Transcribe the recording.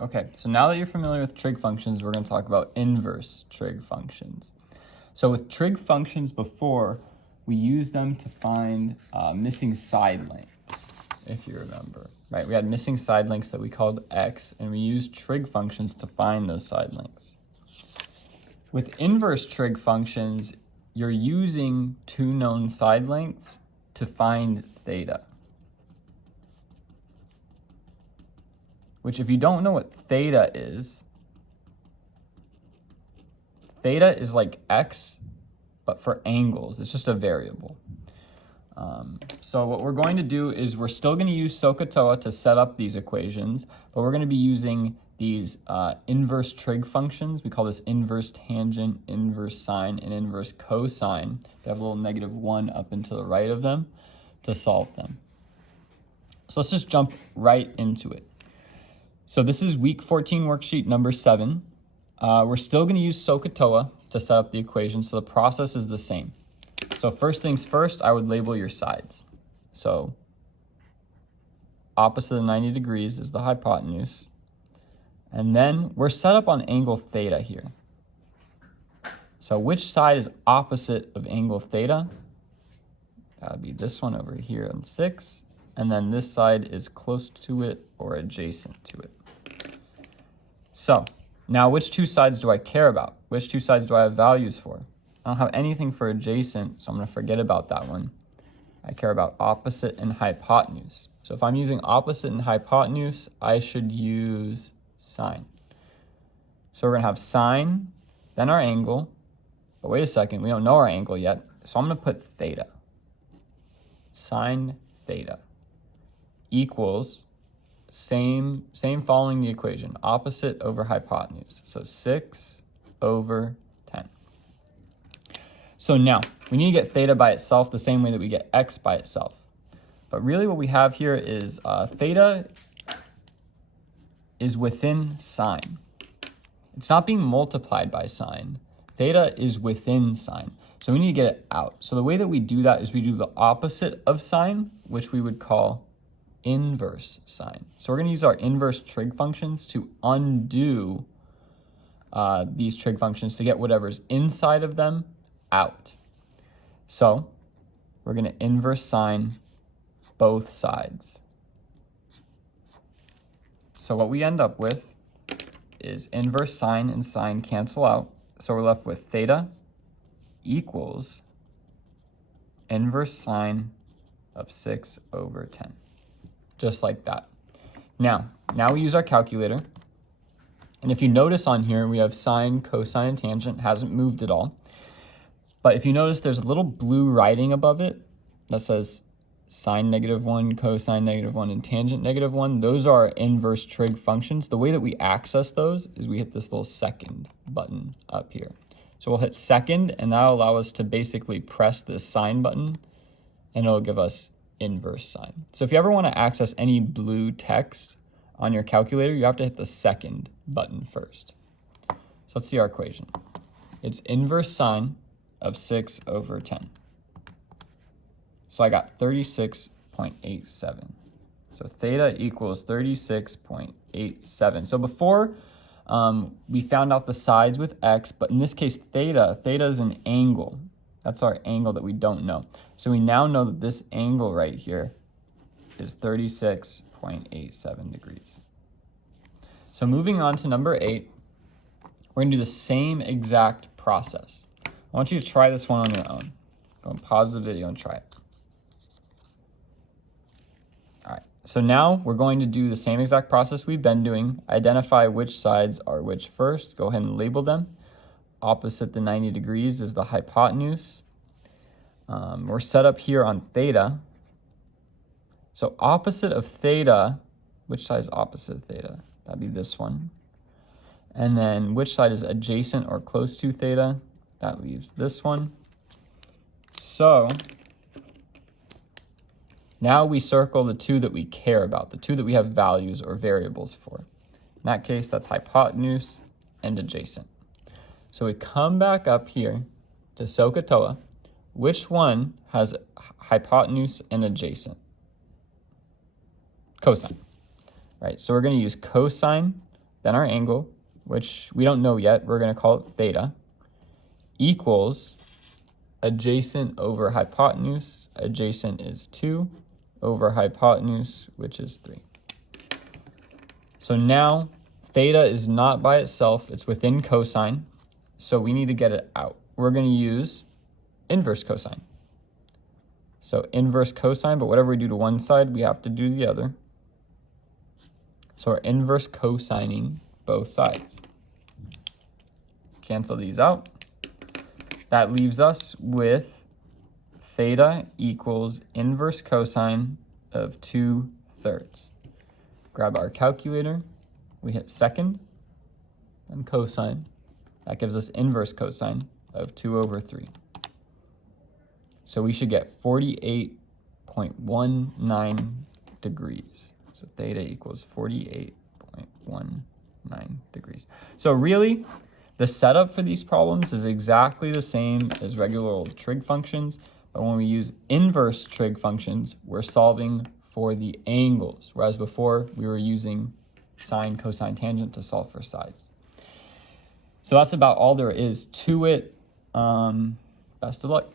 Okay, so now that you're familiar with trig functions, we're going to talk about inverse trig functions. So with trig functions before, we use them to find missing side lengths, if you remember. Right, we had missing side lengths that we called x, and we used trig functions to find those side lengths. With inverse trig functions, you're using two known side lengths to find theta. Which, if you don't know what theta is like x, but for angles. It's just a variable. So what we're going to do is we're still going to use SOHCAHTOA to set up these equations, but we're going to be using these inverse trig functions. We call this inverse tangent, inverse sine, and inverse cosine. They have a little -1 up and to the right of them to solve them. So let's just jump right into it. So this is week 14 worksheet number 7. We're still going to use SOHCAHTOA to set up the equation, so the process is the same. So first things first, I would label your sides. So opposite of 90 degrees is the hypotenuse. And then we're set up on angle theta here. So which side is opposite of angle theta? That would be this one over here on 6. And then this side is close to it or adjacent to it. So now which two sides do I care about? Which two sides do I have values for? I don't have anything for adjacent, so I'm going to forget about that one. I care about opposite and hypotenuse. So if I'm using opposite and hypotenuse, I should use sine. So we're going to have sine, then our angle. But wait a second, we don't know our angle yet. So I'm going to put theta. Sine theta equals same following the equation, opposite over hypotenuse. So 6 over 10. So now, we need to get theta by itself the same way that we get x by itself. But really what we have here is theta is within sine. It's not being multiplied by sine. Theta is within sine. So we need to get it out. So the way that we do that is we do the opposite of sine, which we would call inverse sine. So we're going to use our inverse trig functions to undo these trig functions to get whatever's inside of them out. So we're going to inverse sine both sides. So what we end up with is inverse sine and sine cancel out. So we're left with theta equals inverse sine of 6 over 10. Just like that. Now we use our calculator. And if you notice on here, we have sine, cosine, and tangent. Hasn't moved at all. But if you notice, there's a little blue writing above it that says sine -1, cosine -1, and tangent -1. Those are our inverse trig functions. The way that we access those is we hit this little second button up here. So we'll hit second, and that'll allow us to basically press this sine button, and it'll give us inverse sine. So if you ever want to access any blue text on your calculator, you have to hit the second button first. So let's see our equation. It's inverse sine of 6 over 10. So I got 36.87. So theta equals 36.87. So before we found out the sides with x, but in this case theta is an angle. That's our angle that we don't know. So we now know that this angle right here is 36.87 degrees. So moving on to number 8, we're going to do the same exact process. I want you to try this one on your own. Go and pause the video and try it. All right, so now we're going to do the same exact process we've been doing. Identify which sides are which first. Go ahead and label them. Opposite the 90 degrees is the hypotenuse. We're set up here on theta. So opposite of theta, which side is opposite of theta? That'd be this one. And then which side is adjacent or close to theta? That leaves this one. So now we circle the two that we care about, the two that we have values or variables for. In that case, that's hypotenuse and adjacent. So we come back up here to SOHCAHTOA. Which one has hypotenuse and adjacent? Cosine, right? So we're going to use cosine then our angle, which we don't know yet, we're going to call it theta, equals adjacent over hypotenuse. Adjacent is 2 over hypotenuse, which is 3. So now theta is not by itself, it's within cosine, so we need to get it out. We're going to use inverse cosine. So inverse cosine, but whatever we do to one side, we have to do the other. So we're inverse cosining both sides. Cancel these out. That leaves us with theta equals inverse cosine of 2/3. Grab our calculator. We hit second, then cosine. That gives us inverse cosine of 2/3. So we should get 48.19 degrees. So theta equals 48.19 degrees. So really, the setup for these problems is exactly the same as regular old trig functions, but when we use inverse trig functions, we're solving for the angles, whereas before we were using sine, cosine, tangent to solve for sides. So that's about all there is to it. Best of luck.